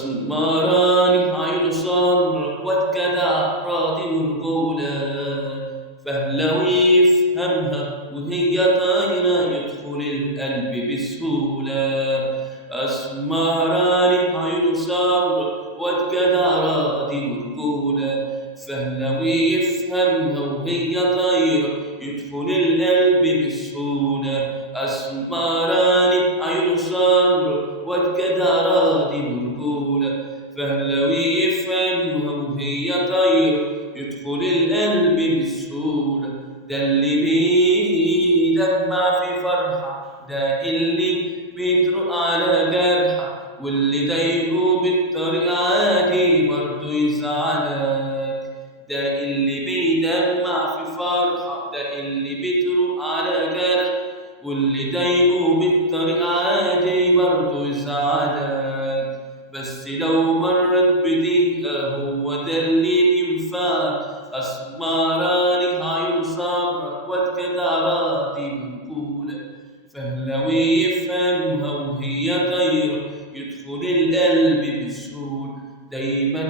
أسمراني عين صبر واتجدع راضي ورجولة، فلو يفهمها وهي طايرة يدخل القلب بسهولة. أسمراني عين صبر واتجدع راضي ورجولة، فلو يفهمها وهي طايرة يدخل القلب بسهولة. أسمراني عين صبر واتجدع راضي ورجولة، فلو يفهمها وهي طايرة يدخل القلب بسهولة. ده اللي بيدمع في فرحة، ده اللي بيطرق على جرحة، واللي ضايقه بالطريقة عادي برضه يزعلك. ده اللي بيدمع في فرحة، ده اللي بيطرق على جرح، واللي ضايقه بالطريقة عادي برضه يزعلك. بس لو مرت بدقيقة هو ده اللي بينفع. أسمراني عيون صبرك واتجدع راضي منقولة، فلو يفهمها وهي طايرة يدخل القلب بسهولة. دايما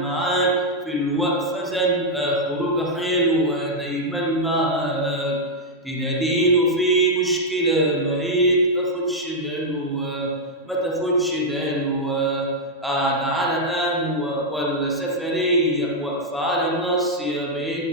معاك في الوقفة زنقة خروجة حلوة، دايما معاك تناديله في مشكلة ما يتاخدش غلوة، ما تاخدش غلوة. قاعدة على قهوة ولا سفرية واقفة على الناصية بين